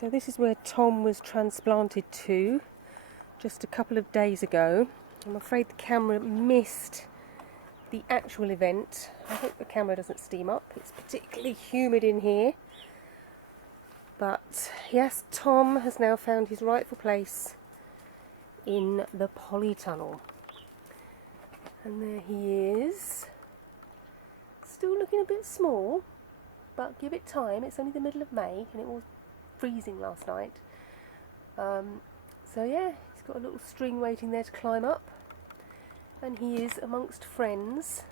So this is where Tom was transplanted to just a couple of days ago. I'm afraid the camera missed the actual event. I hope the camera doesn't steam up. It's particularly humid in here. But yes, Tom has now found his rightful place in the polytunnel. And there he is. Still looking a bit small, but give it time. It's only the middle of May and it was freezing last night. So yeah, he's got a little string waiting there to climb up. And he is amongst friends.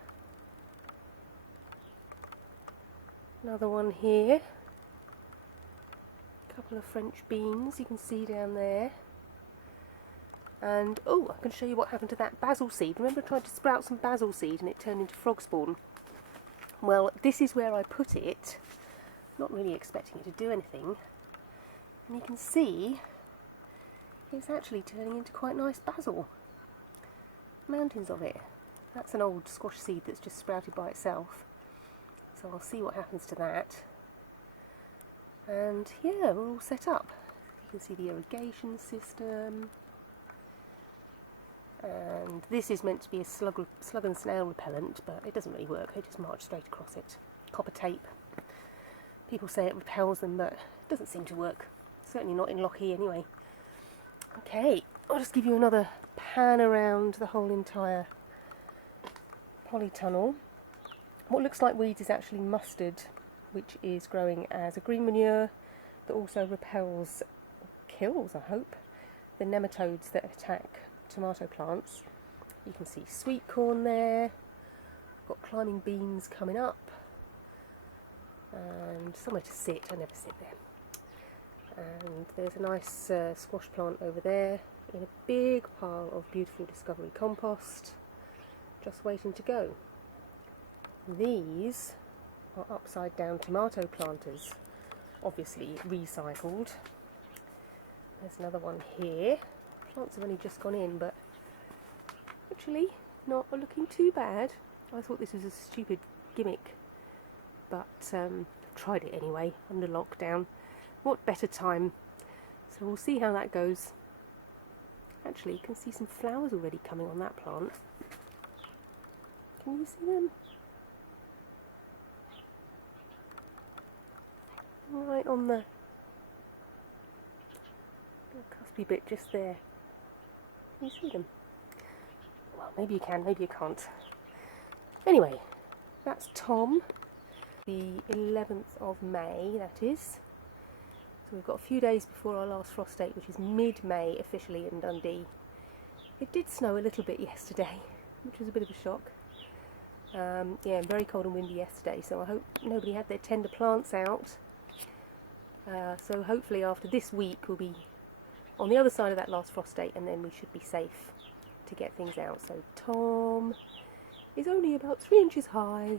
Another one here. A couple of French beans you can see down there. And oh, I can show you what happened to that basil seed. Remember I tried to sprout some basil seed and it turned into frog spawn? Well, this is where I put it. Not really expecting it to do anything. And you can see it's actually turning into quite nice basil. Mountains of it. That's an old squash seed that's just sprouted by itself. So I'll see what happens to that. And yeah, we're all set up. You can see the irrigation system. And this is meant to be a slug and snail repellent, but it doesn't really work. They just march straight across it. Copper tape. People say it repels them, but it doesn't seem to work. Certainly not in Lochee anyway. Okay, I'll just give you another pan around the whole entire polytunnel. What looks like weeds is actually mustard, which is growing as a green manure that also repels, kills I hope, the nematodes that attack tomato plants. You can see sweet corn there, got climbing beans coming up, and somewhere to sit. I never sit there. And there's a nice squash plant over there in a big pile of beautiful Discovery compost, just waiting to go. These are upside down tomato planters, obviously recycled. There's another one here. Plants have only just gone in, but actually not looking too bad. I thought this was a stupid gimmick, but I've tried it anyway under lockdown. What better time? So we'll see how that goes. Actually, you can see some flowers already coming on that plant. Can you see them? Right on the cuspy bit just there. Can you see them? Well, maybe you can, maybe you can't. Anyway, that's Tom. The 11th of May, that is. So we've got a few days before our last frost date, which is mid-May officially in Dundee. It did snow a little bit yesterday, which was a bit of a shock. Yeah, very cold and windy yesterday, so I hope nobody had their tender plants out. So hopefully after this week we'll be on the other side of that last frost date, and then we should be safe to get things out. So Tom is only about 3 inches high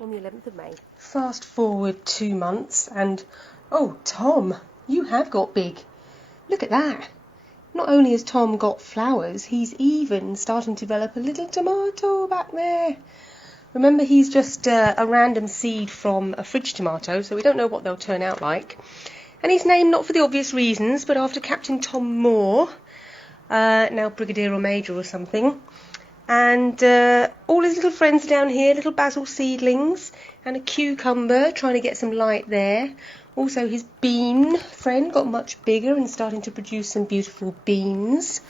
on the 11th of May. Fast forward 2 months and oh, Tom, you have got big. Look at that. Not only has Tom got flowers, he's even starting to develop a little tomato back there. Remember, he's just a random seed from a fridge tomato, so we don't know what they'll turn out like. And he's named not for the obvious reasons, but after Captain Tom Moore, now Brigadier or Major or something. And all his little friends down here, little basil seedlings, and a cucumber, trying to get some light there. Also his bean friend got much bigger and starting to produce some beautiful beans.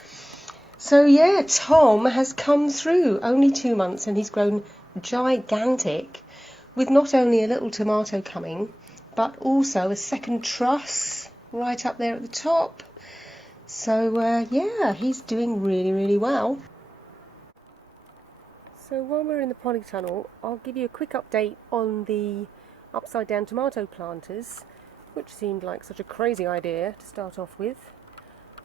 So yeah, Tom has come through, only 2 months, and he's grown gigantic, with not only a little tomato coming, but also a second truss right up there at the top. So yeah, he's doing really, really well. So while we're in the polytunnel, I'll give you a quick update on the upside down tomato planters, which seemed like such a crazy idea to start off with.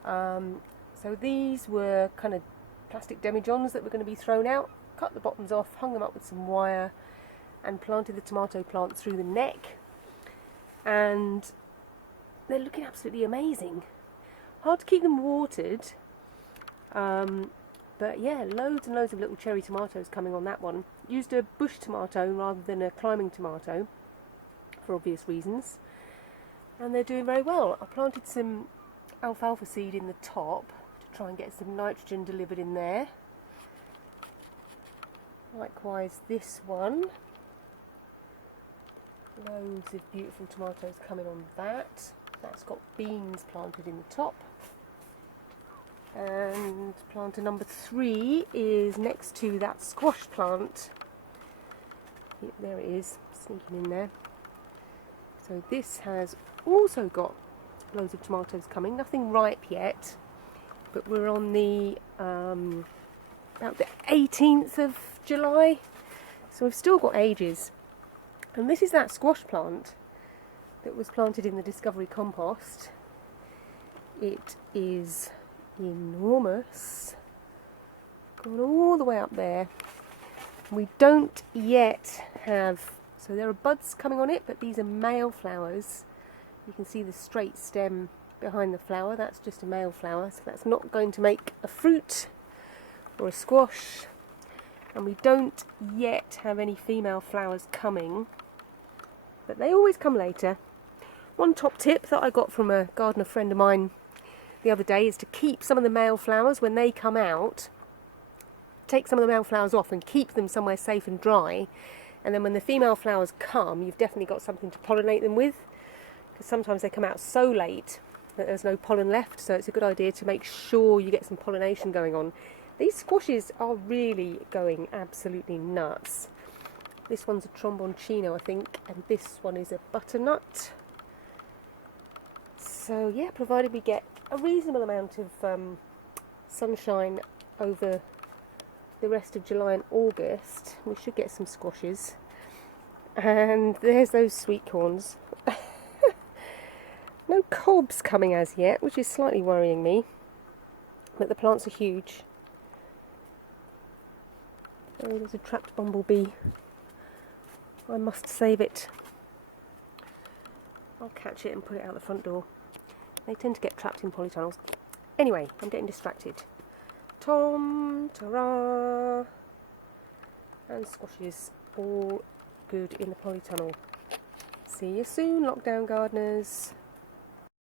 So these were kind of plastic demijohns that were going to be thrown out. Cut the bottoms off, hung them up with some wire, and planted the tomato plant through the neck. And they're looking absolutely amazing. Hard to keep them watered, but yeah, loads and loads of little cherry tomatoes coming on that one. Used a bush tomato rather than a climbing tomato, for obvious reasons. and they're doing very well. I planted some alfalfa seed in the top to try and get some nitrogen delivered in there. Likewise this one. Loads of beautiful tomatoes coming on that. That's got beans planted in the top. And planter number 3 is next to that squash plant. There it is, sneaking in there. So this has also got loads of tomatoes coming. Nothing ripe yet, but we're on the about the 18th of July. So we've still got ages. And this is that squash plant that was planted in the Discovery compost. It is enormous, gone all the way up there. We don't yet have, so there are buds coming on it, but these are male flowers. You can see the straight stem behind the flower, that's just a male flower, so that's not going to make a fruit or a squash. And we don't yet have any female flowers coming, but they always come later. One top tip that I got from a gardener friend of mine the other day is to keep some of the male flowers when they come out. Take some of the male flowers off and keep them somewhere safe and dry, and then when the female flowers come, you've definitely got something to pollinate them with, because sometimes they come out so late that there's no pollen left, so it's a good idea to make sure you get some pollination going on. These squashes are really going absolutely nuts. This one's a tromboncino, I think, and this one is a butternut. So yeah, provided we get a reasonable amount of sunshine over the rest of July and August, we should get some squashes. And there's those sweet corns. No cobs coming as yet, which is slightly worrying me, but the plants are huge. Oh, there's a trapped bumblebee. I must save it. I'll catch it and put it out the front door. They tend to get trapped in polytunnels. Anyway, I'm getting distracted. Tom, ta-ra, and squashes, all good in the polytunnel. See you soon, lockdown gardeners.